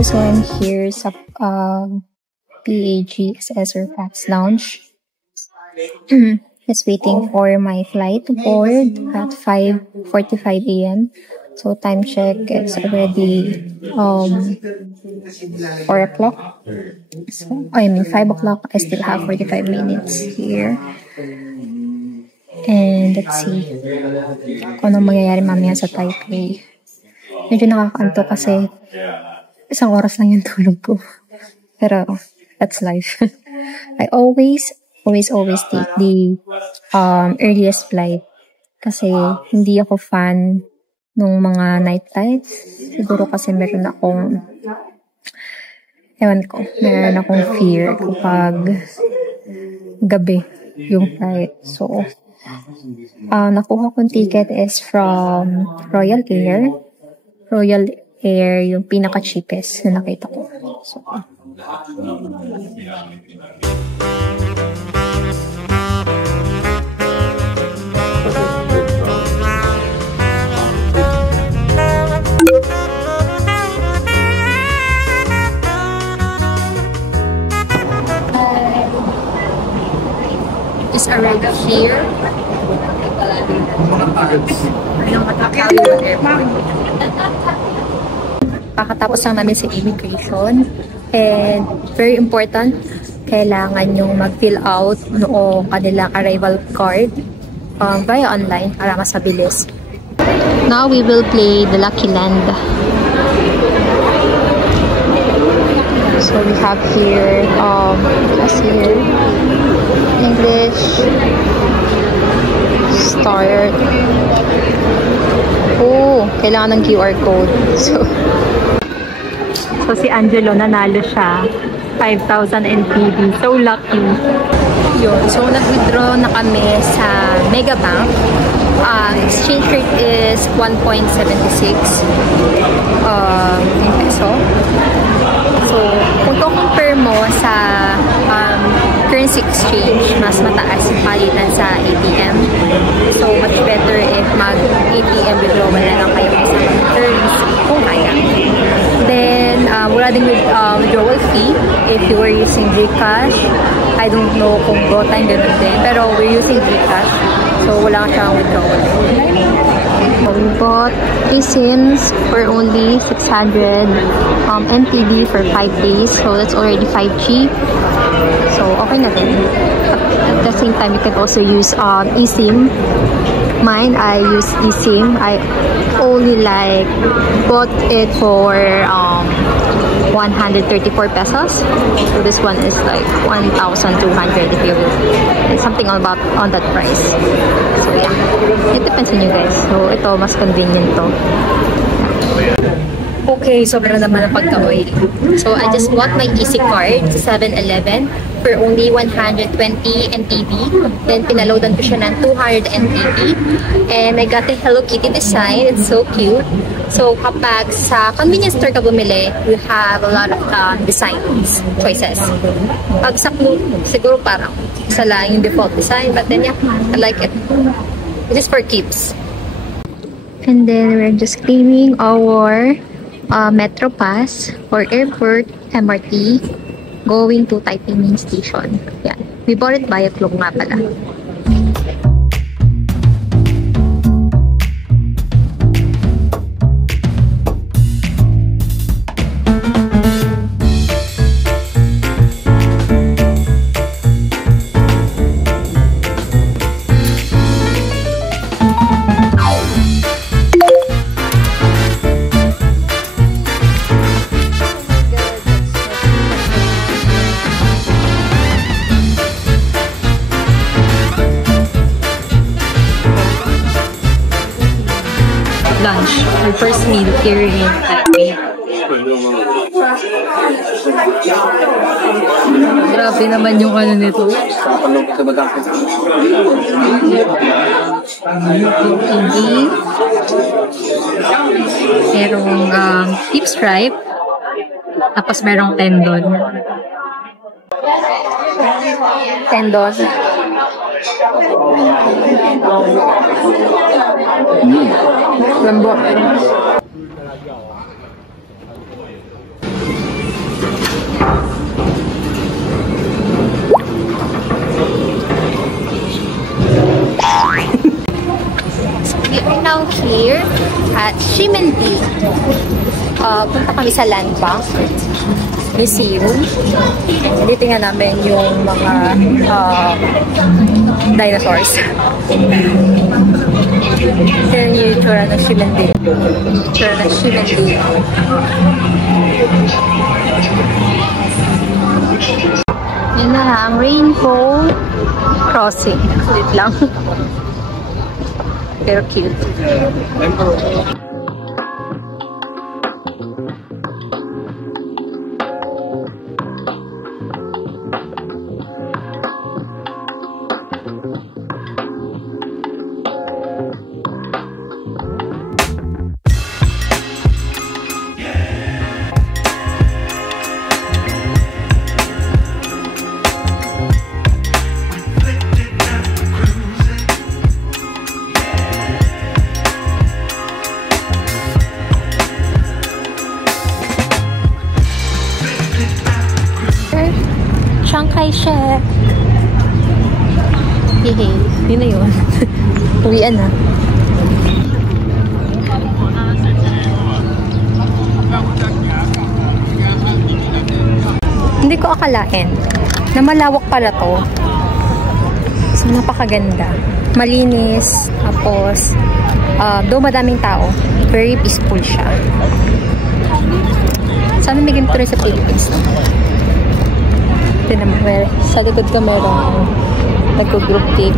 Hello, so I'm here sa PAGSS or Fats Lounge. Just waiting for my flight to board at 5:45 a.m. So time check, it's already 4 o'clock. So, I mean 5 o'clock. I still have 45 minutes here. And let's see kung anong mangyayari mamaya sa Taipei. Medyo nakakaanto kasi isang oras lang yung tulog ko. Pero that's life. I always take the earliest flight kasi hindi ako fan nung mga night flights. Siguro kasi meron akong fear kapag gabi yung flight. So, nakuha kong ticket is from Royal Air. Royal Air, yung pinaka-cheapest na nakita ko. So, just arrived here. Kakatapos lang namin sa immigration. And very important, kailangan yung mag-fill out noong kanilang arrival card via online para mas mabilis. Now we will play the Lucky Land. So we have here, English, start. Oh, kailangan ng QR code. So si Angelo, nanalo siya. 5,000 NTD. So lucky. Yun. So nag-withdraw na kami sa Megabank. Exchange rate is 1.76 in peso. So kung compare mo sa currency exchange, mas mataas yung palitan sa ATM. So much better if mag-ATM withdrawal na lang kayo sa currency kung kaya. Then, wala ding withdrawal fee if you were using GCash. I don't know kung GoTime ganun din, pero we're using GCash. So, wala siyang withdrawal. So, we bought 3 SIMs for only 600 NTD for 5 days. So, that's already 5G. So, okay na din. At the same time, you can also use eSIM. Mine, I use eSIM. I only bought it for 134 pesos. So this one is like 1,200 if you will. It's something on that price. So yeah, it depends on you guys. So ito mas convenient to. Okay, sobrang naman ang pagka-oil. So I just bought my Easy card sa 7-Eleven for only 120 NTD. Then pinaloadan ko siya ng 200 NTD. And I got the Hello Kitty design. It's so cute. So kapag sa convenience store ka bumili, you have a lot of designs, choices. Pag sa Klook, siguro parang isa lang yung default design. But then yeah, I like it. It is for keeps. And then we're just claiming our Metro Pass for airport MRT going to Taipei Main Station. Yeah, we bought it via Klook nga pala. Lunch, our first meal here in Taipei. Grabe naman yung ano nito. Hindi. Merong beef stripe. Tapos merong tendon. Tendon. Lambot. we are now here at Ximending. Punta kami sa Land Bank Museum. Dito nga namin yung mga dinosaurs. Yan yung itsura ng Ximending. Itsura ng Ximending. Yun na ang Rainbow Crossing. Ulit lang. Pero cute. Chiang Kai-shek. Hehe. Yun na yun. Uwian na. Hindi ko akalain na malawak pala to. So, napakaganda. Malinis. Tapos, though madaming tao, very peaceful siya. Sana may ganito rin sa Philippines. Naman, sa likod ka meron nagko-group take.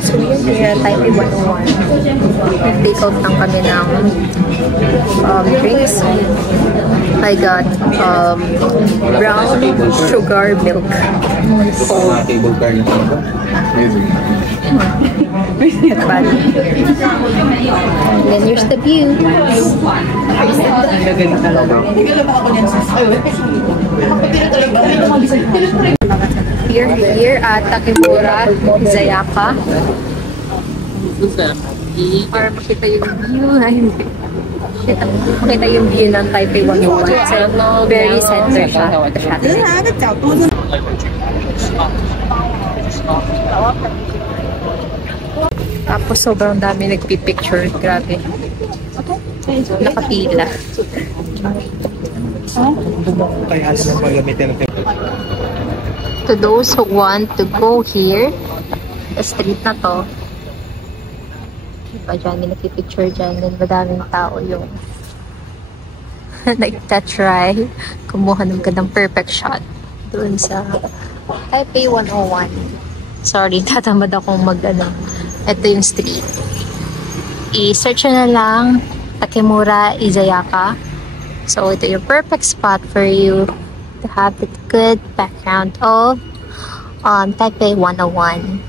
So yun here, Taipei 101. Nag-take out lang kami ng drinks. I got brown sugar milk. Table car na Not bad. And then here's the view. We're here at Takemura Izayaka. Para makita yung view. Makita yung view ng Taipei 101. So, very center siya. Tapos sobrang dami nagpipicture. Grabe. Nakapila. To those who want to go here, the street na to, diba dyan, may nagpipicture dyan, and madaming tao yung nagtatry kumuha ng gandang perfect shot doon sa Taipei 101. Sorry, tatamad akong mag-ano. Ito yung street. I-search na lang Takemura Izayaka. So, ito yung perfect spot for you to have the good background of Taipei 101.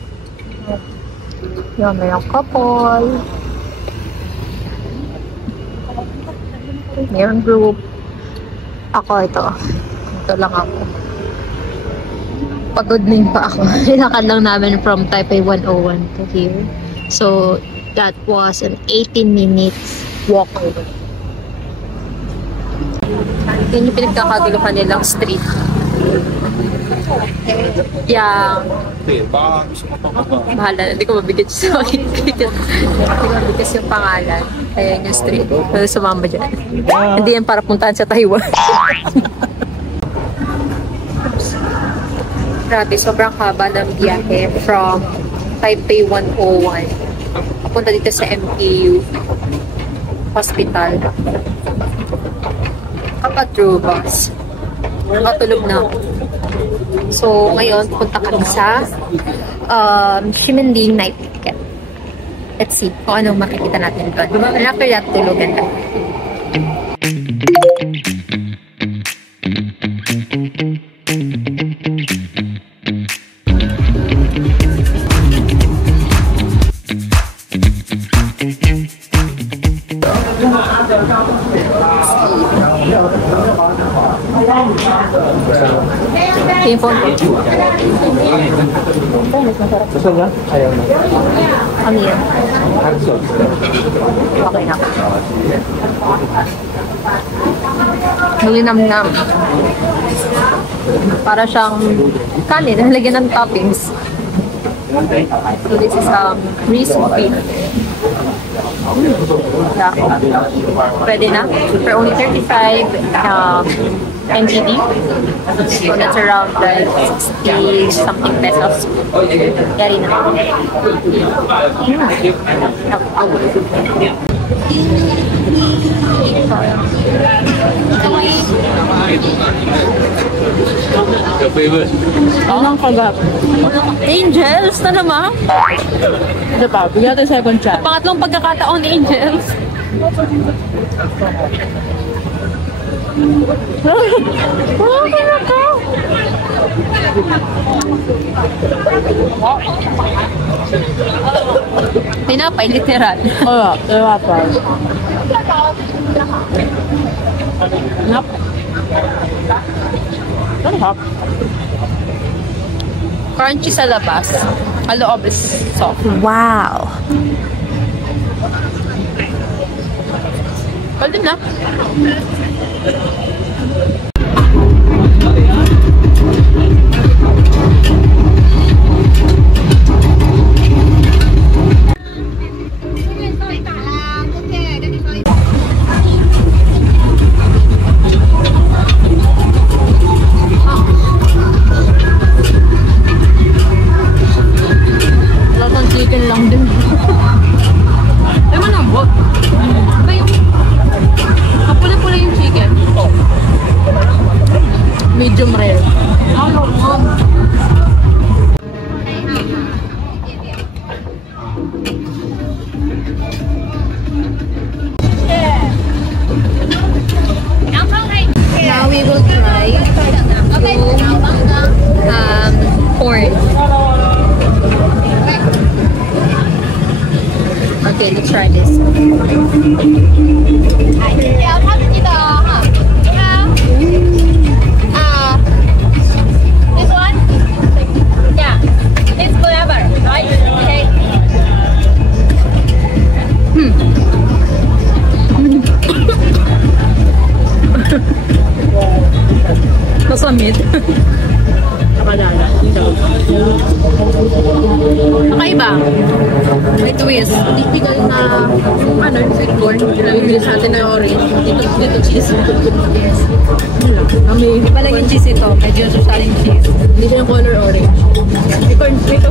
Yung mayroong couple. Mayroong group. Ako ito. Ito lang ako. Pagod na yung pa ako. Nilakad lang namin from Taipei 101 to here. So, that was an 18 minutes walk. Yan yung pinagkakaguluhan nilang street. Yang bahala na. Hindi ko mabigyan siya sa akin. Hindi ko mabigyan yung pangalan. Ayan yung street. Sumamba dyan. Hindi yan para puntahan sa Taiwan. Grabe, sobrang haba ng biyahe from Taipei 101 papunta dito sa MKU Hospital. Kapag through bus. Nakatulog na ako. So, ngayon, punta kami sa Ximending night ticket. Let's see kung anong makikita natin doon. And after that, tulugan na. yung phone ko. Gusto niya? Ayaw na. Ano yan? Hot sauce. Okay na. Nalinamnam. Para siyang kanin, nalagyan ng toppings. So this is crispy. Yeah. Pwede na. For only 35 NGD. So that's around like 60 something pesos. Yari na. Your favorite? Anong kagap? Angels na naman. Ito pa, bigyan natin second chance. Pangatlong pagkakataon, Angels. Okay na ka. Tinapay, literal. Oo, diba pa. Nap. Sarap. Crunchy sa labas. Ang loob is soft. Wow. Pwede na. Chicken lang din. Ay, manambot. Ba yung kapula-pula yung chicken? Medium rare. Ano? Now we will try corn. Okay, let's try this. This one? Yeah. It's flavor, right? Okay. Masamit. Kakaiba. May twist. Typical na sweet corn. Nabibili sa atin na orange. Dito cheese. Yes. Iba lang yung cheese ito. Medyo sasaling cheese. Hindi siya yung color orange. May corn flake.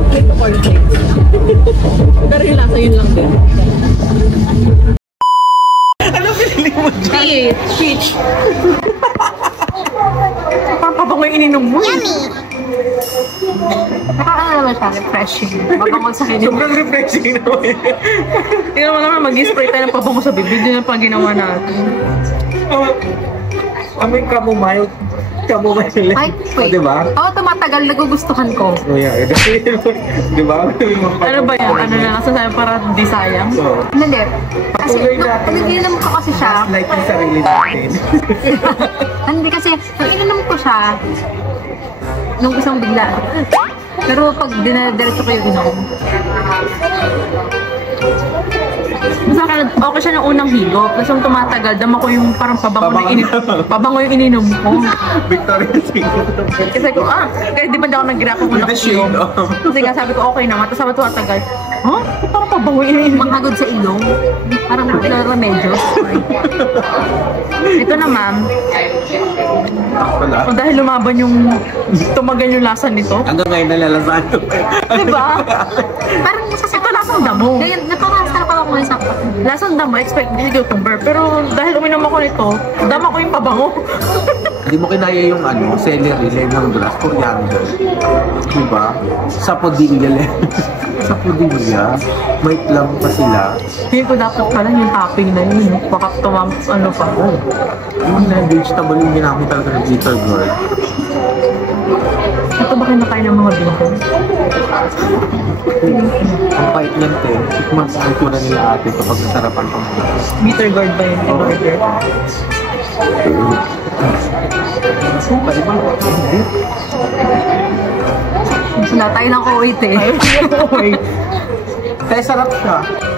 Pero yung lasa yun lang din. Ano pinili mo dyan? Cheech. Papabango yung ininom mo. Nakakaano naman siya. Refreshing. Mabango sa akin. Sobrang refreshing naman. Tingnan mo naman, mag-spray tayo ng pabango sa bibig. Yun yung pag ginawa natin. Amoy chamomile. Chamomile. Ay, wait. Diba? Oo, tumatagal. Nagugustuhan ko. Oh, yeah. Diba? Ano ba yan? Ano na nasasabi para di sayang? So, Hindi. Kasi, patuloy natin. nung ininom ko kasi siya, like yung sarili natin. hindi kasi, nung ininom ko siya, nung isang bigla. Pero pag dinadiretso ko yung inom, Sa akin, okay siya ng unang higop. Tapos yung tumatagal, dama ko yung parang pabango yung ininom ko. Victoria's Secret. Kasi ko, kaya di ba di ako nag-react kung With unang the shade higop. of... Kasi nga sabi ko, okay naman. Tapos sabi ko, tumatagal, parang pabango yung ininom. manghagod sa ilong. Parang medyo. Ito naman, Wala. dahil lumaban yung, tumagal yung lasa nito. Hanggang ngayon nalalasan ko. Diba? Parang masasama. Ito lasang damo. Ganyan, naparasal pa ako ngayon sa Lasang damo, expect hindi cucumber. Pero dahil uminom ako nito, dama ko yung pabango. Hindi mo kinaya yung celery, lemongrass, coriander. Diba? Sa podilya. Sa podilya, may plum pa sila. Hindi ko dapat pala yung topping na yun. Baka ano pa. Yung vegetable yung ginamit talaga ng bitter gourd. Ito ba kinakain ng mga bingko? Ang pait yan, te. Tikman sa kultura nila ate kapag nasarapan pa mo. Bitter gourd ba yun? Order? So, pwede ba? Hindi. tayo ng Kuwait eh. Kaya sarap siya.